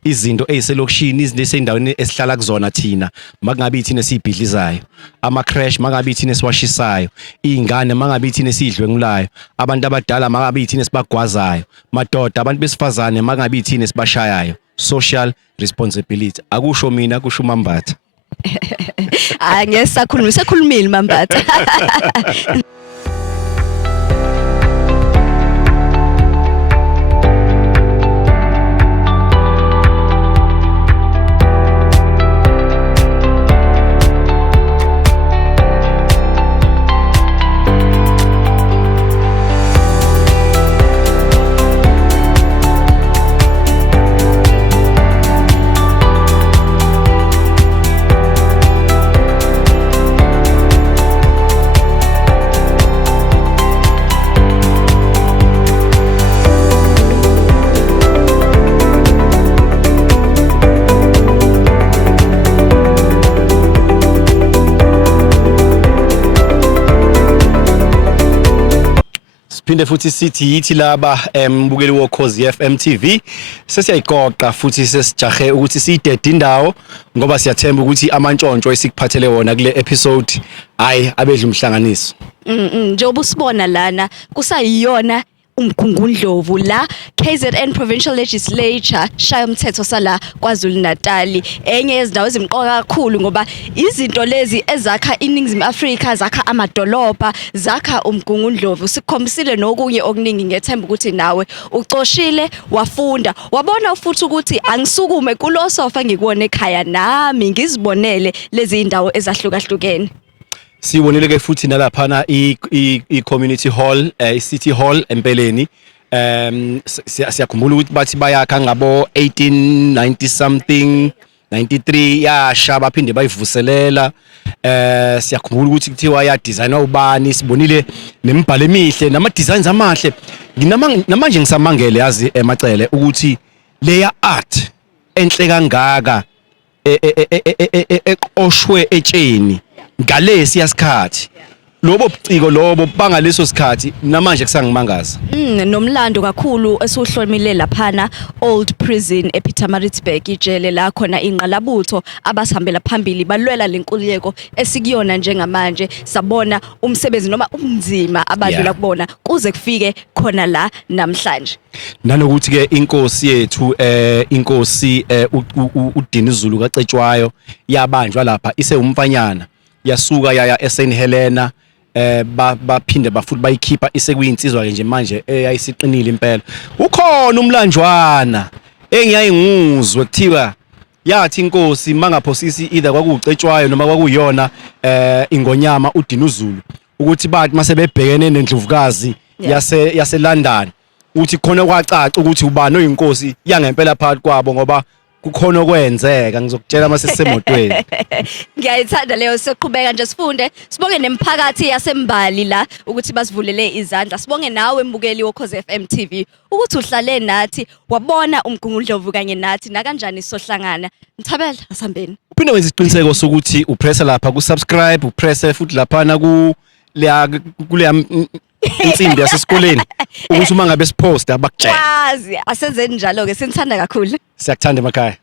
izinto eziselokishini izinto esendaweni esihlala kuzona thina makungabe ithina esibhidlizayo ama crash makungabe ithina esiwashisayo izingane makungabe ithina esidlwengulayo abantu abadala makungabe ithina esibagwazayo madoda abantu besifazane makungabe ithina esibashayayo social responsibility akusho mina kusho Mambatha ngesakhulumile Mambatha Phinde futhi sithi yithi laba mbukeli woKhozi FM TV sesiyayigoqa futhi sesijahe ukuthi siyidede indawo ngoba siyathemba ukuthi amantshontsho esikuphathele wona kule episode hayi abedla umhlanganiso njengoba usibona lana kusayiyona umkhungundlovu la KZN Provincial Legislature shaya umthetho sala kwaZulu Natal enye yezindawo ezimqoka kakhulu ngoba izinto lezi ezakha iNingizimu Afrika zakha amadolobha zakha umgungundlovu sikhombisile nokunye okuningi ngethemba ukuthi nawe ucoshile wafunda wabona futhi ukuthi angisukume kulosofa ngikuone ekhaya nami ngizibonele lezi indawo ezahlukahlukene Sibonile ke futhi nalaphana i-community hall i-city hall empeleni siyakhumbula ukuthi bathi bayakha ngabo 1890 something 93 yasha baphinde bayivuselela siyakhumbula ukuthi kuthiwa ya designer ubani sibonile nemibhalo emihle nama designs amahle namanje ngisamangele yazi emacele ukuthi leya art enhle kangaka eqoshwe etsheni ngalesi yasikhathi lobo buciko lobo bangaleso sikhathi namanje kusangimangaza. Nomlando kakhulu esuhlomile laphana Old Prison ePietermaritzburg ijele la khona ingqalabutho abasihambela phambili balwela lenkululeko esikuyona njengamanje sabona umsebenzi noma umnzima abadlula kubona kuze kufike khona la namhlanje. Nanokuthi ke inkosi yethu inkosi uDinizulu kaCetshwayo yabanjwa lapha ise umfanyana yasuka yaya eSt Helena baphinde bafuthi bayikhipha ise kuyinsizwa ke nje manje eyayisiqinile impela. Ukhona umlanjwana engiyayinguzwe kuthiwa yathi inkosi mangaphosisi either kwakuCetshwayo noma kwakuyona ingonyama uDinizulu ukuthi bathi mase bebhekene nendlovukazi yase London uthi khona kwacaca ukuthi ubani oyinkosi yangempela phakathi kwabo ngoba kukhona okwenzeka ngizokutshela mase sisemotweni. Ngiyayithanda leyo siqhubeka nje sifunde sibonge nemphakathi yasembali la ukuthi basivulele izandla sibonge nawe embukeli woKhozi FM TV ukuthi uhlale nathi wabona umgungundlovu kanye nathi na kanjani sohlangana Mthabela asambeni uphinde wenza isiqiniseko sokuthi upressa lapha ku subscribe upressa futhi lapha na ku le insimbi yasesikoleni ukuthi uma ngabe siposta bakutshela kwazi asenzeni njalo ke sinithanda kakhulu siyakuthanda emakhaya.